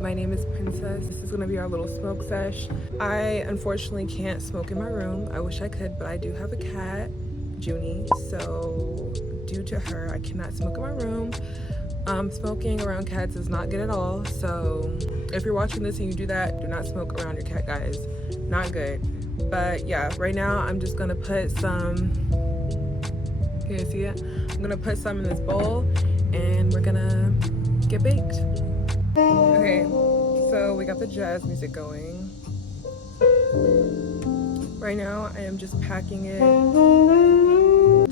My name is Princess. This is gonna be our little smoke sesh. I unfortunately can't smoke in my room. I wish I could, but I do have a cat, Junie. So due to her, I cannot smoke in my room. Smoking around cats is not good at all. So if you're watching this and you do that, do not smoke around your cat, guys. Not good. But yeah, right now I'm just gonna put some, can you see it? I'm gonna put some in this bowl and we're gonna get baked. Okay, so we got the jazz music going. Right now I am just packing it.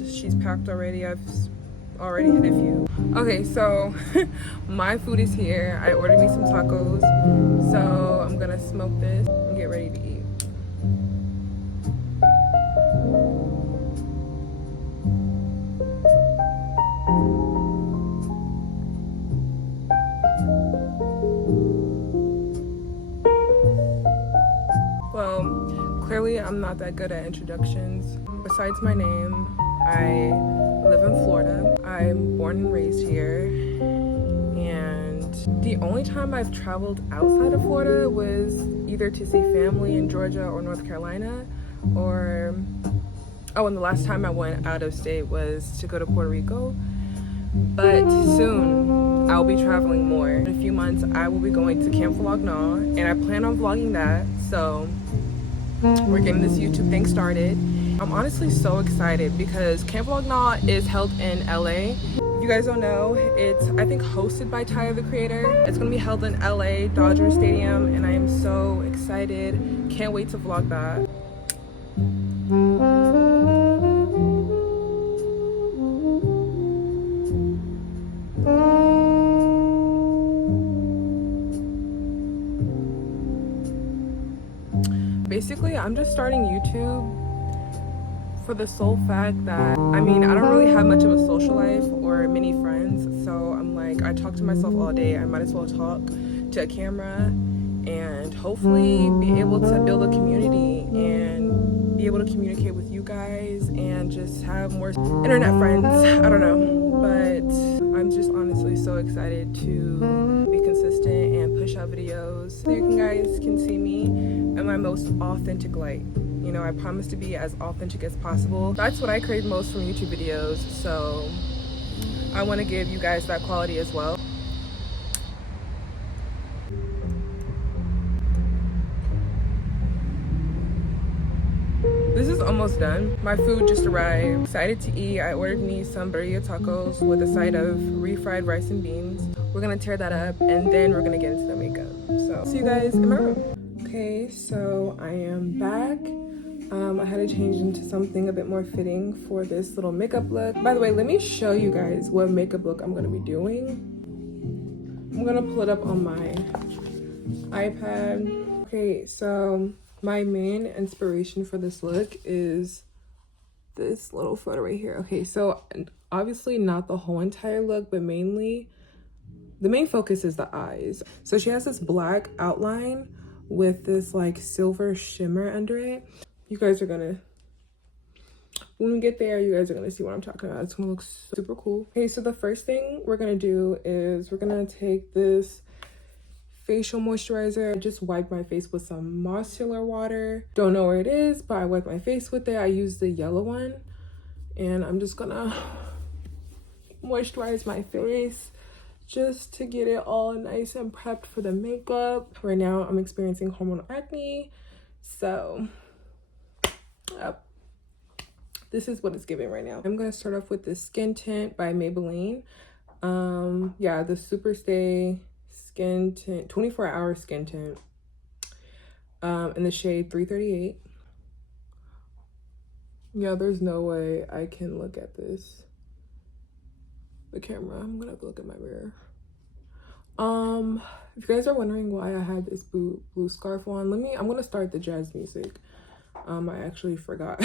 She's packed already. I've already hit a few. Okay, so my food is here. I ordered me some tacos. So I'm gonna smoke this and get ready to eat. Well, clearly I'm not that good at introductions. Besides my name, I live in Florida. I'm born and raised here. And the only time I've traveled outside of Florida was either to see family in Georgia or North Carolina, or, oh, and the last time I went out of state was to go to Puerto Rico. But soon I'll be traveling more. In a few months I will be going to Camp Vlogna, and I plan on vlogging that. So we're getting this YouTube thing started. I'm honestly so excited because Camp Vlogna is held in LA. If you guys don't know, it's I think hosted by Tyler the Creator. It's gonna be held in LA, Dodger Stadium, and I am so excited. Can't wait to vlog that. Basically, I'm just starting YouTube for the sole fact that, I mean, I don't really have much of a social life or many friends, so I'm like, I talk to myself all day. I might as well talk to a camera and hopefully be able to build a community and be able to communicate with you guys and just have more internet friends. I don't know, but I'm just honestly so excited to be consistent and push out videos so you guys can see me in my most authentic light. You know, I promise to be as authentic as possible. That's what I crave most from YouTube videos, so I want to give you guys that quality as well. This is almost done. My food just arrived. Excited to eat. I ordered me some birria tacos with a side of refried rice and beans. We're gonna tear that up and then we're gonna get into the makeup. So see you guys in my room. Okay, so I am back. I had to change into something a bit more fitting for this little makeup look. By the way, let me show you guys what makeup look I'm gonna be doing. I'm gonna pull it up on my iPad. Okay, so my main inspiration for this look is this little photo right here. Okay, so obviously not the whole entire look, but mainly the main focus is the eyes. So she has this black outline with this like silver shimmer under it. You guys are gonna, when we get there, you guys are gonna see what I'm talking about. It's gonna look super cool. Okay, so the first thing we're gonna do is we're gonna take this facial moisturizer. I just wipe my face with some micellar water. Don't know where it is, but I wipe my face with it. I use the yellow one, and I'm just gonna moisturize my face just to get it all nice and prepped for the makeup. Right now, I'm experiencing hormonal acne, so this is what it's giving right now. I'm gonna start off with this skin tint by Maybelline. Yeah, the Super Stay skin tint, 24-hour skin tint, in the shade 338. Yeah, there's no way I can look at this, the camera. I'm gonna have to look at my mirror. If you guys are wondering why I had this blue scarf on, I'm gonna start the jazz music. I actually forgot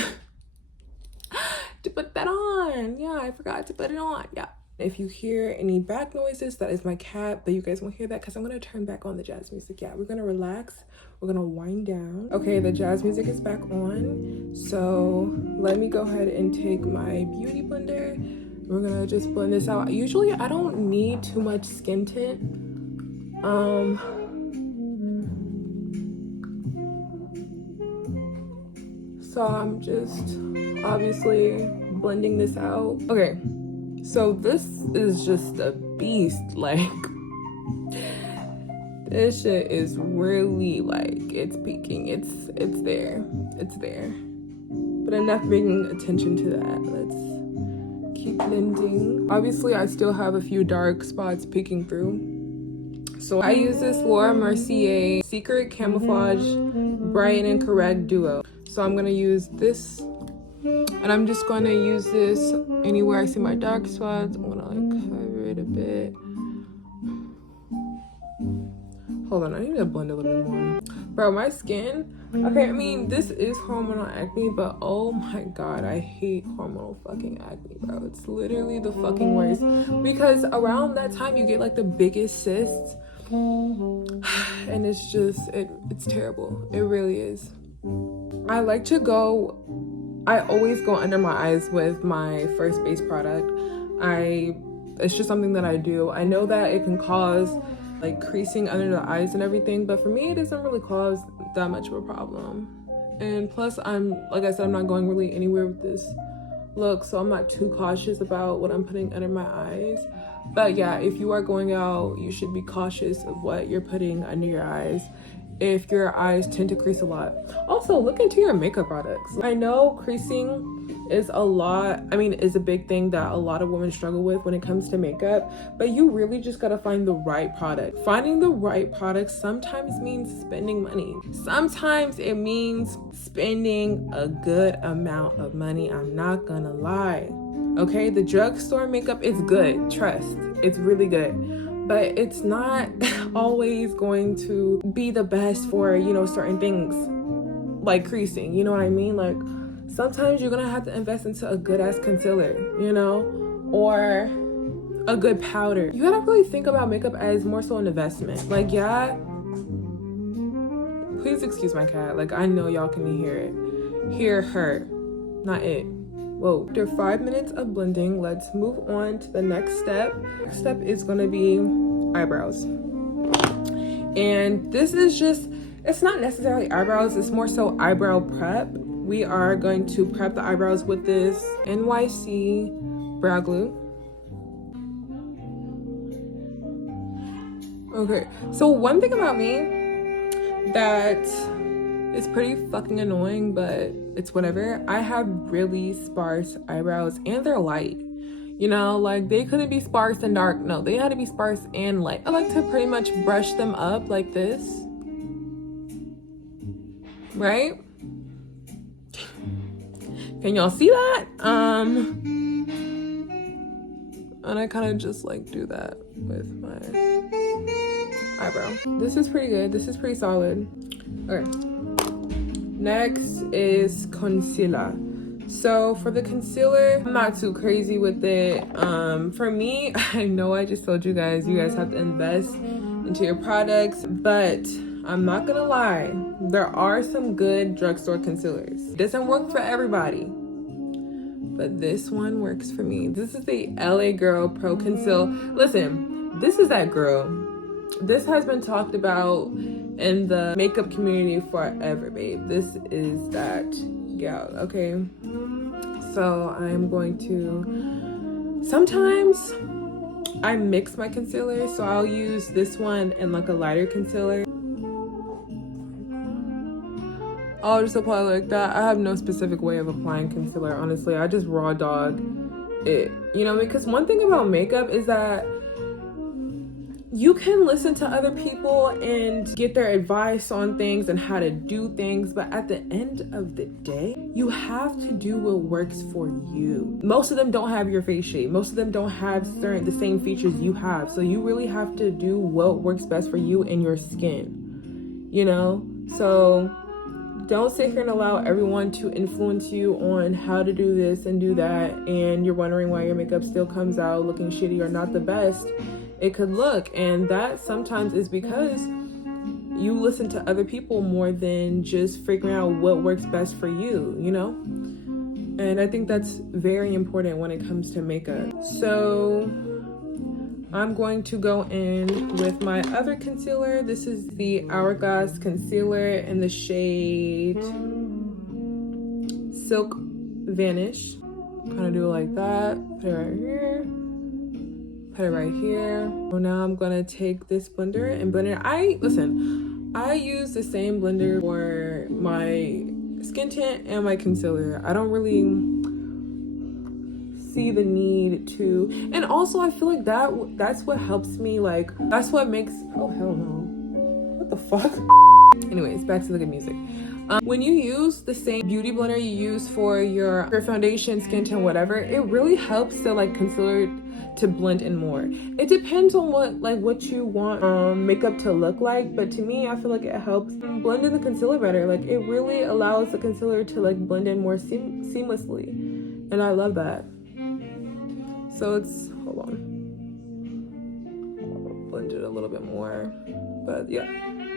to put that on. Yeah, I forgot to put it on. Yeah. If you hear any back noises, that is my cat, but you guys won't hear that because I'm gonna turn back on the jazz music. Yeah, we're gonna relax. We're gonna wind down. Okay, the jazz music is back on. So let me go ahead and take my beauty blender. We're gonna just blend this out. Usually I don't need too much skin tint. So I'm just obviously blending this out. Okay, so this is just a beast. Like, this shit is really like, it's peaking. It's there. It's there. But enough bringing attention to that. Let's keep blending. Obviously, I still have a few dark spots peeking through. So I use this Laura Mercier Secret Camouflage Bright and Correct Duo. So I'm gonna use this, and I'm just gonna use this anywhere I see my dark spots. I'm gonna like cover it a bit. Hold on, I need to blend a little bit more. Bro, my skin, okay, I mean, this is hormonal acne, but oh my God, I hate hormonal fucking acne, bro. It's literally the fucking worst. Because around that time, you get like the biggest cysts. And it's just, it's terrible. It really is. I like to go, I always go under my eyes with my first base product. It's just something that I do. I know that it can cause like creasing under the eyes and everything, but for me it doesn't really cause that much of a problem. And plus, like I said, I'm not going really anywhere with this look, so I'm not too cautious about what I'm putting under my eyes. But yeah, if you are going out, you should be cautious of what you're putting under your eyes if your eyes tend to crease a lot. Also, look into your makeup products. I know creasing is is a big thing that a lot of women struggle with when it comes to makeup, but you really just gotta find the right product. Finding the right product sometimes means spending money. Sometimes it means spending a good amount of money. I'm not gonna lie. Okay, the drugstore makeup is good, trust, it's really good, but it's not always going to be the best for, you know, certain things like creasing, you know what I mean? Like, sometimes you're gonna have to invest into a good ass concealer, you know, or a good powder. You gotta really think about makeup as more so an investment. Like, yeah, please excuse my cat, like I know y'all can hear her, not it. Whoa. After 5 minutes of blending, let's move on to the next step. Next step is gonna be eyebrows. And this is just, it's not necessarily eyebrows, it's more so eyebrow prep. We are going to prep the eyebrows with this NYC brow glue. Okay, so one thing about me that is pretty fucking annoying, but it's whatever. I have really sparse eyebrows and they're light. You know, like they couldn't be sparse and dark. No, they had to be sparse and light. I like to pretty much brush them up like this. Right? Can y'all see that? And I kind of just like do that with my eyebrow. This is pretty good. This is pretty solid. Okay. Next is concealer. So for the concealer, I'm not too crazy with it. For me, I know I just told you guys have to invest into your products, but I'm not gonna lie, there are some good drugstore concealers. It doesn't work for everybody, but this one works for me. This is the LA Girl Pro Conceal. Listen, this is that girl. This has been talked about in the makeup community forever, babe. This is that gal, okay? So I'm going to, sometimes I mix my concealer, so I'll use this one and like a lighter concealer. I'll just apply like that. I have no specific way of applying concealer, honestly. I just raw dog it, you know, because one thing about makeup is that you can listen to other people and get their advice on things and how to do things, but at the end of the day, you have to do what works for you. Most of them don't have your face shape. Most of them don't have the same features you have. So you really have to do what works best for you and your skin, you know? So don't sit here and allow everyone to influence you on how to do this and do that, and you're wondering why your makeup still comes out looking shitty or not the best it could look. And that sometimes is because you listen to other people more than just figuring out what works best for you, you know? And I think that's very important when it comes to makeup. So I'm going to go in with my other concealer. This is the Hourglass concealer in the shade Silk Vanish. Kind of do it like that. Put it right here. Put it right here. So now I'm gonna take this blender and blend it. I use the same blender for my skin tint and my concealer. I don't really see the need to, and also I feel like that's what helps me, like that's what makes, oh hell no, what the fuck. Anyways, back to the good music. When you use the same beauty blender you use for your foundation, skin tint, whatever, it really helps the like concealer to blend in more. It depends on what you want makeup to look like, but to me I feel like it helps blend in the concealer better. Like it really allows the concealer to like blend in more seamlessly, and I love that. So it's, hold on, I'll blend it a little bit more, but yeah,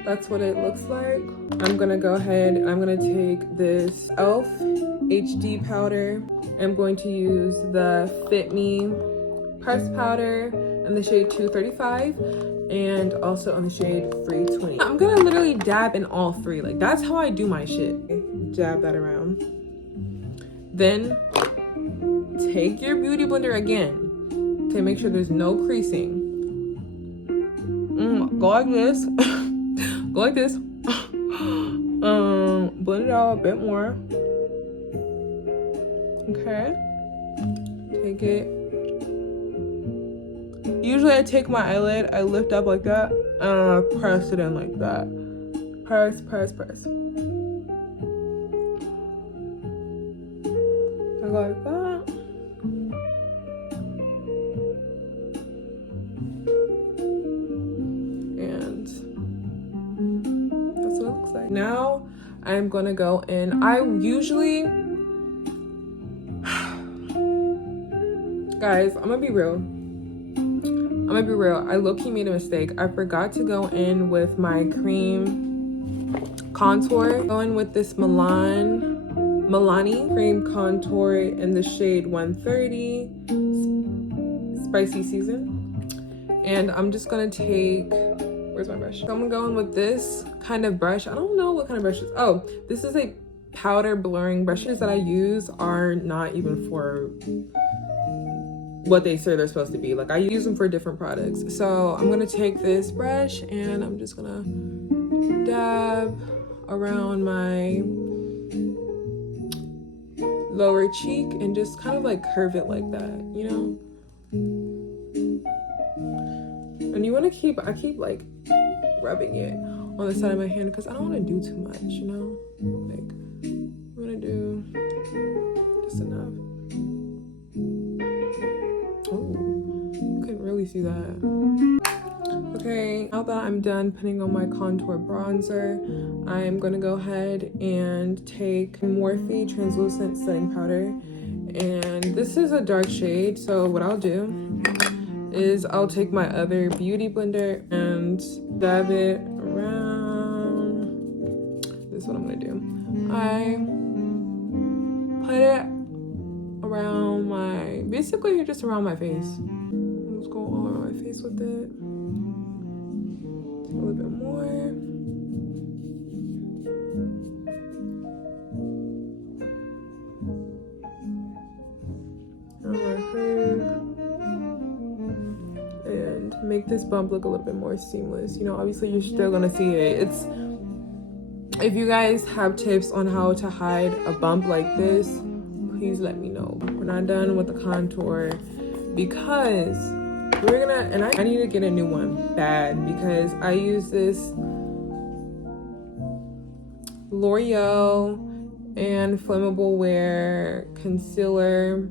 that's what it looks like. I'm gonna go ahead and I'm gonna take this e.l.f. HD powder. I'm going to use the Fit Me pressed powder in the shade 235 and also on the shade 320. I'm gonna literally dab in all three. Like that's how I do my shit. Dab that around. Then take your beauty blender again to make sure there's no creasing. Go like this. Go like this. Blend it out a bit more. Okay. Take it. Usually I take my eyelid, I lift up like that, and press it in like that. Press, press, press. I go like that. And that's what it looks like. Now I'm gonna go in. I usually, guys, I'm gonna be real. I low-key made a mistake. I forgot to go in with my cream contour. Going with this Milani cream contour in the shade 130, Spicy Season. And I'm just gonna take, where's my brush? So I'm gonna go in with this kind of brush. I don't know what kind of brush it is. Oh, this is a powder blurring. Brushes that I use are not even for what they say they're supposed to be. Like I use them for different products. So I'm gonna take this brush and I'm just gonna dab around my lower cheek and just kind of like curve it like that, you know? And you want to I keep like rubbing it on the side of my hand because I don't want to do too much, you know? Like I'm gonna do just enough. Oh, you couldn't really see that. Okay, now that I'm done putting on my contour bronzer, I'm gonna go ahead and take Morphe translucent setting powder, and this is a dark shade. So what I'll do is I'll take my other beauty blender and dab it around. This is what I'm gonna do. I put it around my, basically just around my face. Let's go all around my face with it. A little bit more. On my hair. And make this bump look a little bit more seamless. You know, obviously you're still gonna see it. If you guys have tips on how to hide a bump like this, please let me know. We're not done with the contour because we're gonna, and I need to get a new one bad because I use this L'Oreal and Flammable Wear concealer.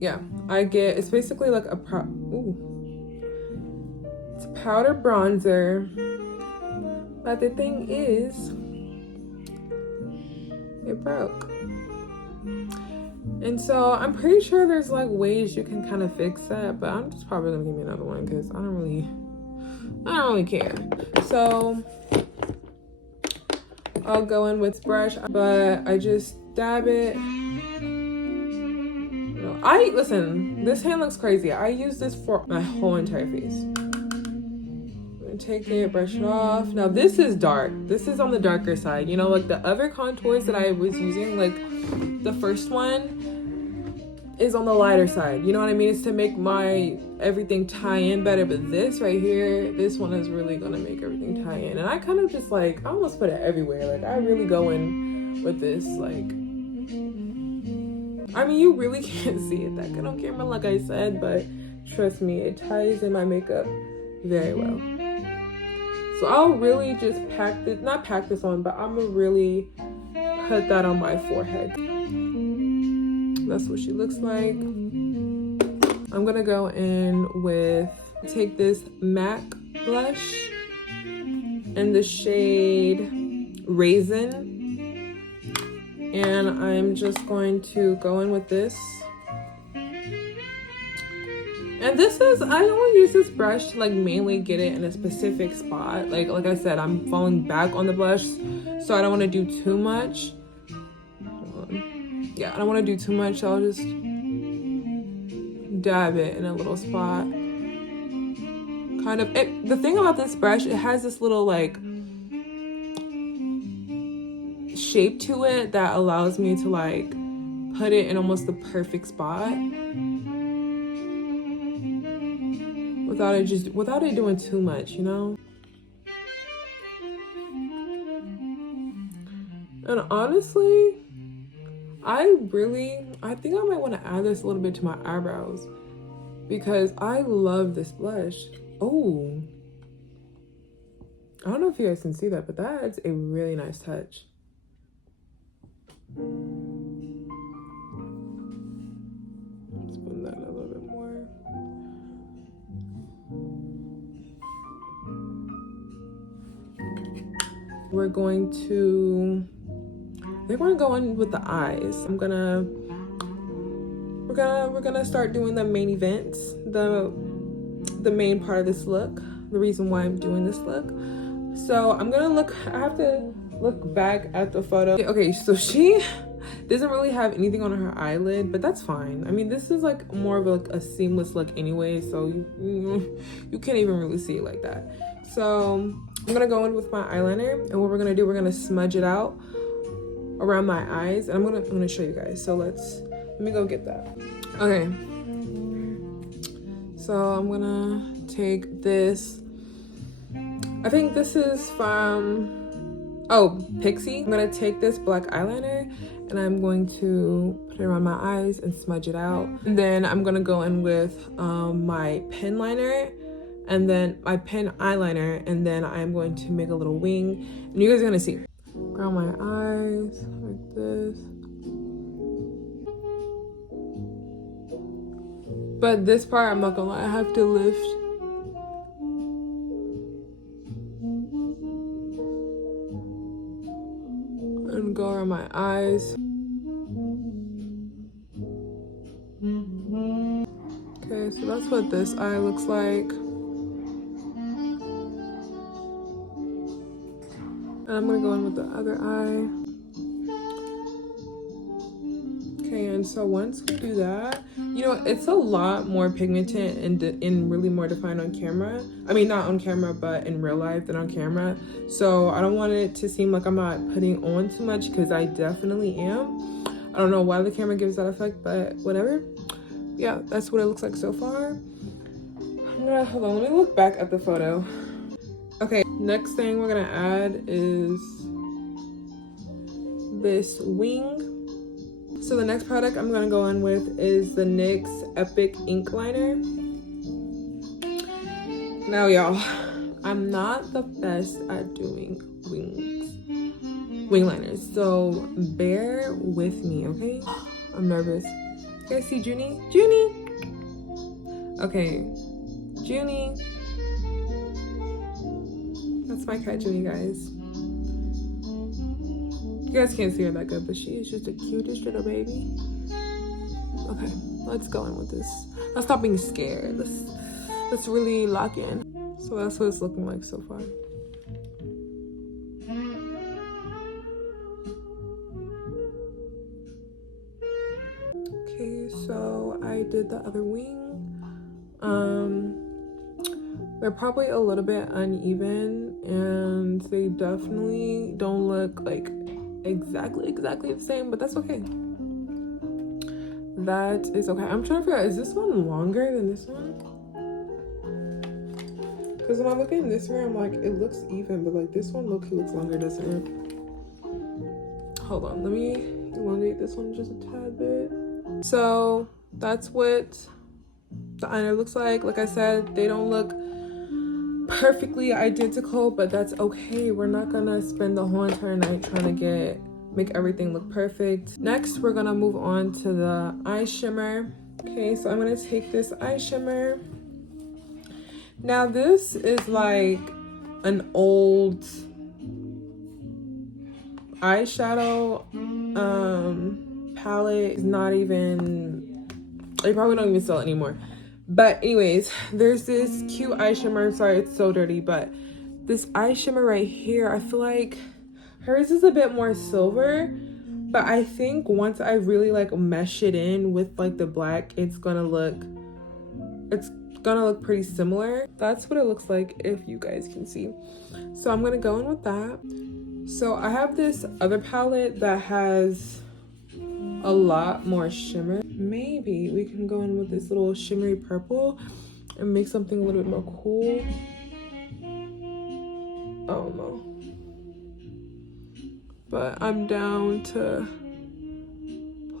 Yeah, it's basically like it's a powder bronzer, but the thing is, it broke. And so I'm pretty sure there's like ways you can kind of fix that, but I'm just probably gonna give me another one because I don't really care. So I'll go in with brush, but I just dab it. Listen, this hand looks crazy. I use this for my whole entire face. I'm gonna And take it, brush it off. Now this is dark. This is on the darker side. You know, like the other contours that I was using, like the first one is on the lighter side. You know what I mean? It's to make my everything tie in better. But this right here, this one is really gonna make everything tie in. And I kind of just like, I almost put it everywhere. Like I really go in with this, like, I mean, you really can't see it that good on camera, like I said, but trust me, it ties in my makeup very well. So I'll really just not pack this on, but I'm gonna really put that on my forehead. That's what she looks like. I'm gonna go in with, take this MAC blush in the shade Raisin. And I'm just going to go in with this. And this is, I only use this brush to like mainly get it in a specific spot. Like I said, I'm falling back on the blush, so I don't want to do too much. Yeah, I don't want to do too much, so I'll just dab it in a little spot. Kind of, the thing about this brush, it has this little like shape to it that allows me to like put it in almost the perfect spot. Without it doing too much, you know? And honestly, I think I might want to add this a little bit to my eyebrows because I love this blush. Oh, I don't know if you guys can see that, but that's a really nice touch. Let's put that a little bit more. We're going to go in with the eyes. We're gonna start doing the main events, the main part of this look, the reason why I'm doing this look. So I have to look back at the photo. Okay, so she doesn't really have anything on her eyelid, but that's fine. I mean, this is like more of a seamless look anyway, so you can't even really see it like that. So I'm gonna go in with my eyeliner, and what we're gonna do, we're gonna smudge it out around my eyes, and I'm gonna show you guys. So let me go get that. Okay, so I'm gonna take this, I think this is from Pixie. I'm gonna take this black eyeliner and I'm going to put it around my eyes and smudge it out. And then I'm gonna go in with my pen liner and then my pen eyeliner, and then I'm going to make a little wing, and you guys are gonna see around my eyes like this. But this part, I'm not gonna lie, I have to lift. And go around my eyes. Okay, so that's what this eye looks like. And I'm gonna go in with the other eye. Okay, and so once we do that, you know, it's a lot more pigmented and really more defined on camera. I mean, not on camera, but in real life than on camera. So I don't want it to seem like I'm not putting on too much, because I definitely am. I don't know why the camera gives that effect, but whatever. Yeah, that's what it looks like so far. Hold on, let me look back at the photo. Okay, next thing we're gonna add is this wing. So the next product I'm gonna go in with is the NYX Epic Ink Liner. Now y'all, I'm not the best at doing wing liners, so bear with me, okay? I'm nervous. You guys see Junie? Junie! Okay, Junie. That's my cat Junie, guys. You guys can't see her that good, but she is just the cutest little baby. Okay, let's go in with this. Let's stop being scared. Let's really lock in. So that's what it's looking like so far. Okay, so I did the other wing. They're probably a little bit uneven, and they definitely don't look like exactly the same, but that's okay. That is okay. I'm trying to figure out, is this one longer than this one? Because when I look in this way, I'm like, it looks even, but like this one looks longer, doesn't it? Hold on, let me elongate this one just a tad bit. So that's what the eyeliner looks like. Like I said, they don't look perfectly identical, but that's okay. We're not gonna spend the whole entire night trying to make everything look perfect. Next, we're gonna move on to the eye shimmer. Okay, so I'm gonna take this eye shimmer. Now this is like an old eyeshadow palette. It's not even, they probably don't even sell it anymore. But anyways, there's this cute eye shimmer. Sorry, it's so dirty, but this eye shimmer right here, I feel like hers is a bit more silver, but I think once I really like mesh it in with like the black, it's gonna look pretty similar. That's what it looks like if you guys can see. So I'm gonna go in with that. So I have this other palette that has a lot more shimmer. Maybe we can go in with this little shimmery purple and make something a little bit more cool. I don't know, but I'm down to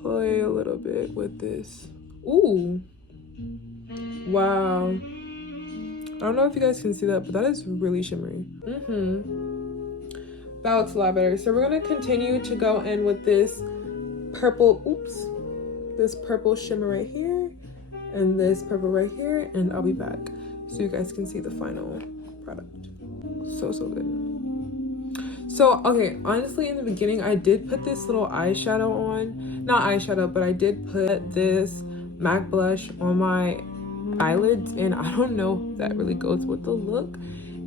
play a little bit with this. Ooh, wow. I don't know if you guys can see that, but that is really shimmery. That looks a lot better. So we're gonna continue to go in with this purple, this purple shimmer right here and this purple right here, and I'll be back so you guys can see the final product. So good. So okay, honestly, in the beginning I did put this little eyeshadow on, not eyeshadow, but I did put this MAC blush on my eyelids, and I don't know if that really goes with the look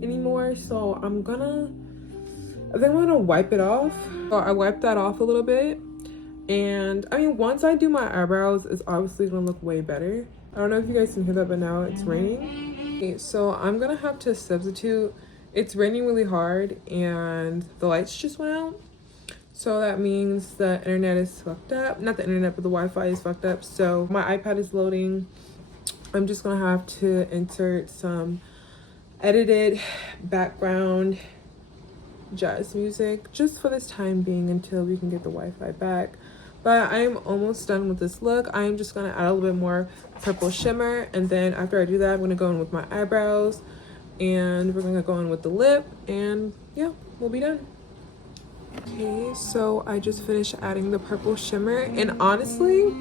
anymore, so I think I'm gonna wipe it off. So I wiped that off a little bit, and I mean, once I do my eyebrows, it's obviously gonna look way better. I don't know if you guys can hear that, but now it's raining. Okay, so I'm gonna have to substitute. It's raining really hard and the lights just went out, so that means the internet is fucked up. Not the internet, but the Wi-Fi is fucked up, so my iPad is loading. I'm just gonna have to insert some edited background jazz music just for this time being until we can get the Wi-Fi back. But I am almost done with this look. I'm just gonna add a little bit more purple shimmer, and then after I do that, I'm gonna go in with my eyebrows, and we're gonna go in with the lip, and yeah, we'll be done. Okay, so I just finished adding the purple shimmer, and honestly,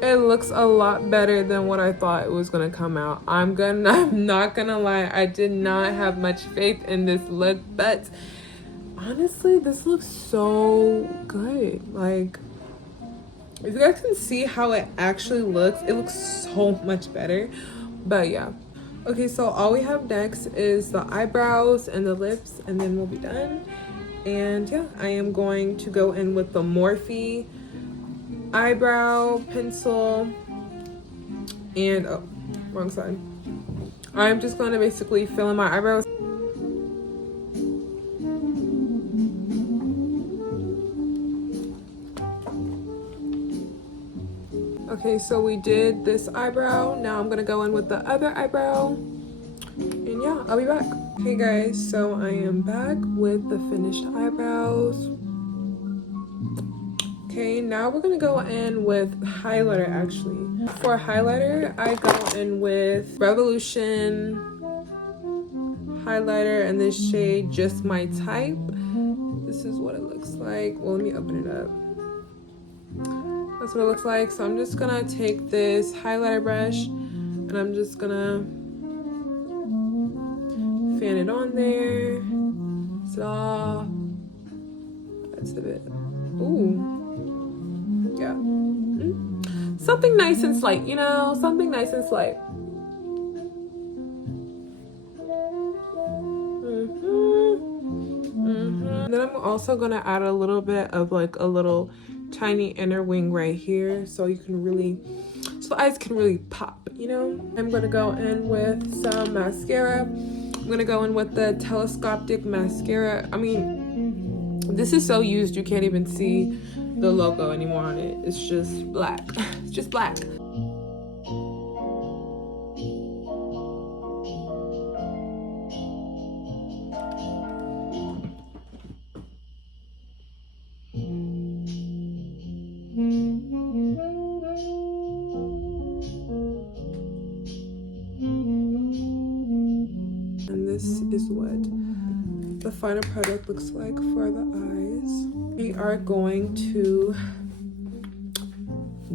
it looks a lot better than what I thought it was gonna come out. I'm not gonna lie, I did not have much faith in this look, but honestly, this looks so good. Like, if you guys can see how it actually looks, it looks so much better. But yeah, okay, so all we have next is the eyebrows and the lips, and then we'll be done. And yeah, I am going to go in with the Morphe eyebrow pencil, and oh, wrong side. I'm just going to basically fill in my eyebrows. Okay, so we did this eyebrow. Now I'm gonna go in with the other eyebrow, and yeah, I'll be back. Hey guys, so I am back with the finished eyebrows. Okay, now we're gonna go in with highlighter. Actually, for highlighter, I go in with Revolution highlighter in this shade Just My Type. This is what it looks like. Well, let me open it up. That's what it looks like. So I'm just gonna take this highlighter brush and I'm just gonna fan it on there. So that's a bit. Ooh. Yeah. Something nice and slight, you know? Something nice and slight. And then I'm also gonna add a little bit of like a little tiny inner wing right here, so so the eyes can really pop, you know? I'm gonna go in with some mascara. I'm gonna go in with the telescopic mascara. I mean, this is so used you can't even see the logo anymore on it. It's just black. It's just black. And this is what the final product looks like for the eyes. We are going to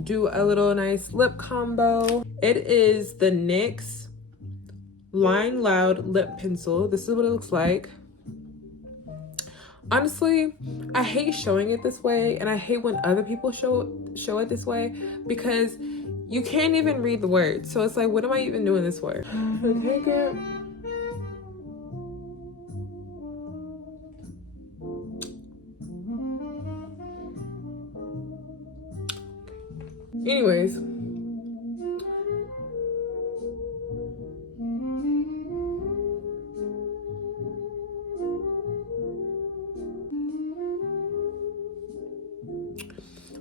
do a little nice lip combo. It is the NYX Line Loud lip pencil. This is what it looks like. Honestly, I hate showing it this way, and I hate when other people show it this way, because you can't even read the words. So it's like, what am I even doing this for? So take it. Anyways,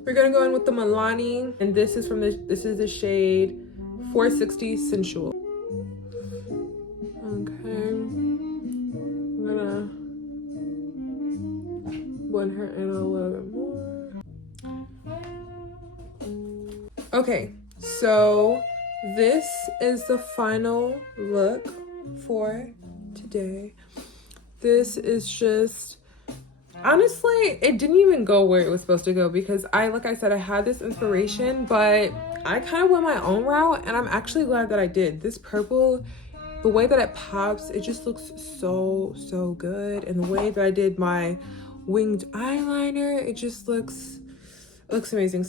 we're gonna go in with the Milani, and this is the shade 460 Sensual. Okay, I'm gonna blend her in a little bit more. Okay, so this is the final look for today. This is just, honestly, it didn't even go where it was supposed to go, because like I said, I had this inspiration, but I kind of went my own route, and I'm actually glad that I did. This purple, the way that it pops, it just looks so good. And the way that I did my winged eyeliner, it just looks amazing.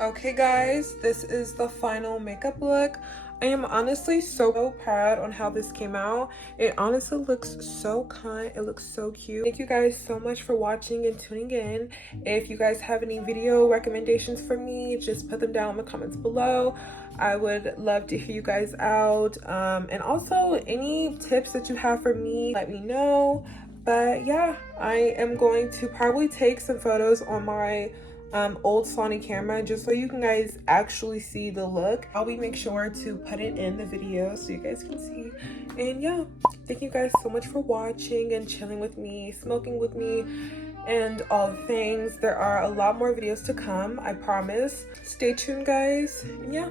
Okay guys, this is the final makeup look. I am honestly so proud on how this came out. It honestly looks so kind. It looks so cute. Thank you guys so much for watching and tuning in. If you guys have any video recommendations for me, just put them down in the comments below. I would love to hear you guys out. And also any tips that you have for me, let me know. But yeah, I am going to probably take some photos on my old Sony camera, just so you can guys actually see the look. I'll make sure to put it in the video so you guys can see. And yeah, thank you guys so much for watching and chilling with me, smoking with me, and all the things. There are a lot more videos to come, I promise. Stay tuned guys, and yeah,